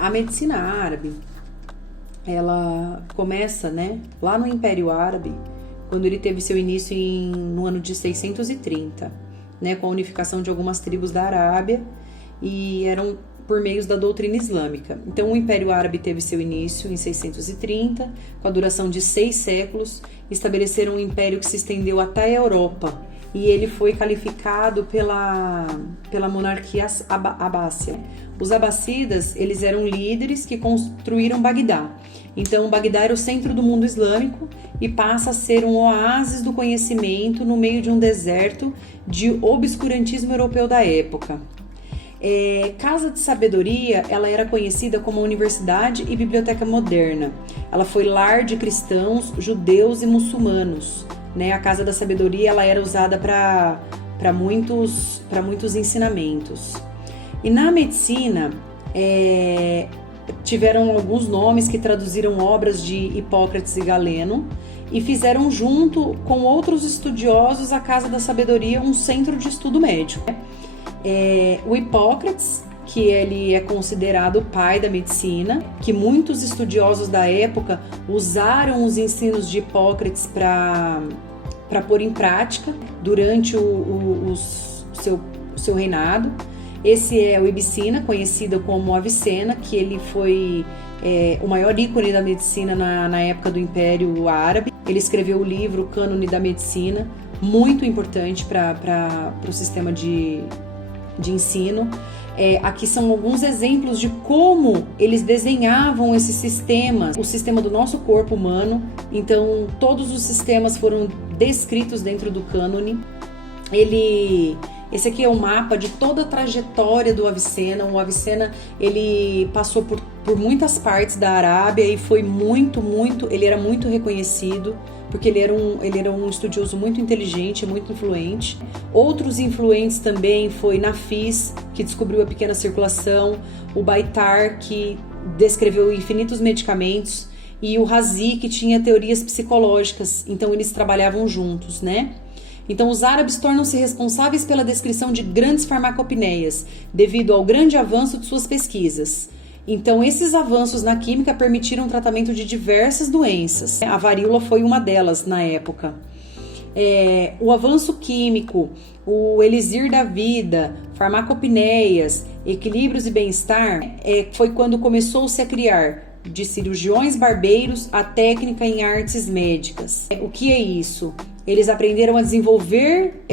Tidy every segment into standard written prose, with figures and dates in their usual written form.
A medicina árabe, ela começa, né, lá no Império Árabe, quando ele teve seu início no ano de 630, né, com a unificação de algumas tribos da Arábia, e eram por meios da doutrina islâmica. Então, o Império Árabe teve seu início em 630, com a duração de 6 séculos, estabeleceram um império que se estendeu até a Europa, e ele foi qualificado pela monarquia abássida. Os abássidas, eles eram líderes que construíram Bagdá. Então, Bagdá era o centro do mundo islâmico e passa a ser um oásis do conhecimento no meio de um deserto de obscurantismo europeu da época. Casa de Sabedoria, ela era conhecida como a Universidade e Biblioteca Moderna. Ela foi lar de cristãos, judeus e muçulmanos, né? A Casa da Sabedoria, ela era usada para muitos ensinamentos. E na medicina, tiveram alguns nomes que traduziram obras de Hipócrates e Galeno e fizeram, junto com outros estudiosos, a Casa da Sabedoria um centro de estudo médico. O Hipócrates, que ele é considerado o pai da medicina, que muitos estudiosos da época usaram os ensinos de Hipócrates para pôr em prática durante o seu reinado. Esse é o Ibicina, conhecido como Avicena, que ele foi o maior ícone da medicina na época do Império Árabe. Ele escreveu o livro Cânone da Medicina, muito importante para o sistema de ensino. Aqui são alguns exemplos de como eles desenhavam esses sistemas, o sistema do nosso corpo humano. Então, todos os sistemas foram descritos dentro do cânone. Esse aqui é o mapa de toda a trajetória do Avicena. O Avicena, ele passou por muitas partes da Arábia e foi ele era muito reconhecido, porque ele era um estudioso muito inteligente, muito influente. Outros influentes também foi Nafis, que descobriu a pequena circulação, o Baitar, que descreveu infinitos medicamentos, e o Razi, que tinha teorias psicológicas. Então eles trabalhavam juntos, né? Então os árabes tornam-se responsáveis pela descrição de grandes farmacopeias, devido ao grande avanço de suas pesquisas. Então, esses avanços na química permitiram o tratamento de diversas doenças. A varíola foi uma delas na época. O avanço químico, o elixir da vida, farmacopeias, equilíbrios e bem-estar, foi quando começou-se a criar, de cirurgiões barbeiros, a técnica em artes médicas. O que é isso? Eles aprenderam a desenvolver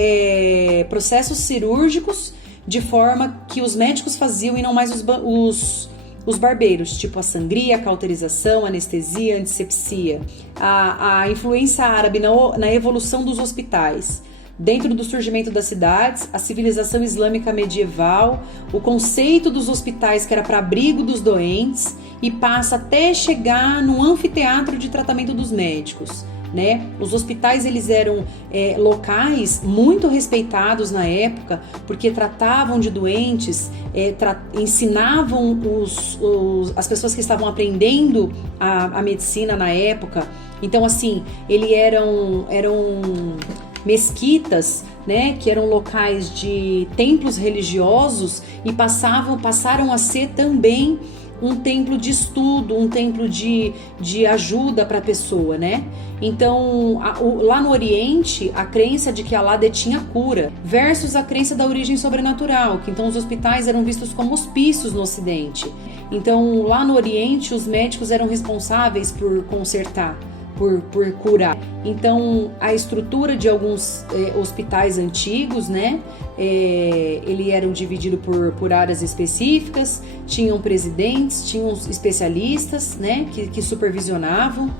processos cirúrgicos de forma que os médicos faziam e não mais os barbeiros, tipo a sangria, a cauterização, anestesia, antisepsia. A influência árabe na evolução dos hospitais. Dentro do surgimento das cidades, a civilização islâmica medieval, o conceito dos hospitais que era para abrigo dos doentes e passa até chegar no anfiteatro de tratamento dos médicos. Né? Os hospitais, eles eram locais muito respeitados na época, porque tratavam de doentes, ensinavam as pessoas que estavam aprendendo a medicina na época. Então, assim, eram mesquitas, né, que eram locais de templos religiosos e passaram a ser também um templo de estudo, um templo de ajuda para a pessoa, né? Então, lá no Oriente, a crença de que Alá detinha cura, versus a crença da origem sobrenatural, que então os hospitais eram vistos como hospícios no Ocidente. Então, lá no Oriente, os médicos eram responsáveis por consertar, por curar. Então, a estrutura de alguns hospitais antigos, né, ele eram divididos por áreas específicas, tinham presidentes, tinham especialistas, né, que supervisionavam,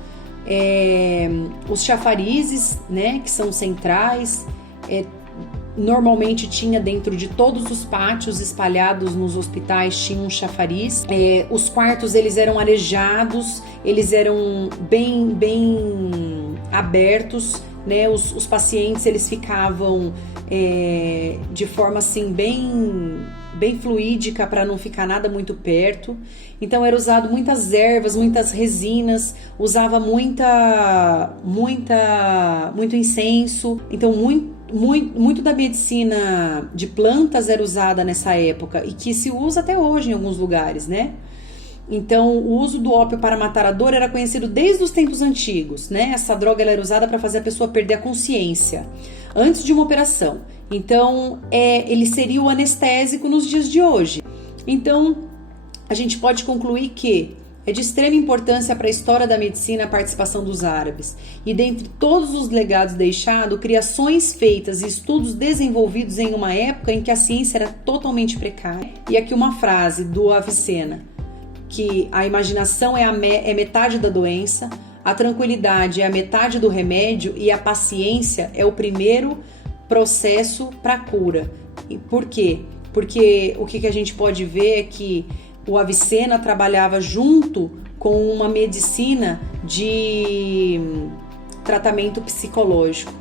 os chafarizes, né, que são centrais. Normalmente tinha dentro de todos os pátios espalhados nos hospitais, tinha um chafariz. Os quartos, eles eram arejados, eles eram bem abertos, né? Os pacientes, eles ficavam de forma assim bem fluídica, para não ficar nada muito perto. Então era usado muitas ervas, muitas resinas, usava muito incenso. Então muito da medicina de plantas era usada nessa época e que se usa até hoje em alguns lugares, né? Então, o uso do ópio para matar a dor era conhecido desde os tempos antigos, né? Essa droga ela era usada para fazer a pessoa perder a consciência antes de uma operação. Então, ele seria o anestésico nos dias de hoje. Então, a gente pode concluir que é de extrema importância para a história da medicina a participação dos árabes. E dentre todos os legados deixados, criações feitas e estudos desenvolvidos em uma época em que a ciência era totalmente precária. E aqui uma frase do Avicena, que a imaginação é metade da doença, a tranquilidade é a metade do remédio e a paciência é o primeiro processo para a cura. E por quê? Porque o que a gente pode ver é que o Avicena trabalhava junto com uma medicina de tratamento psicológico.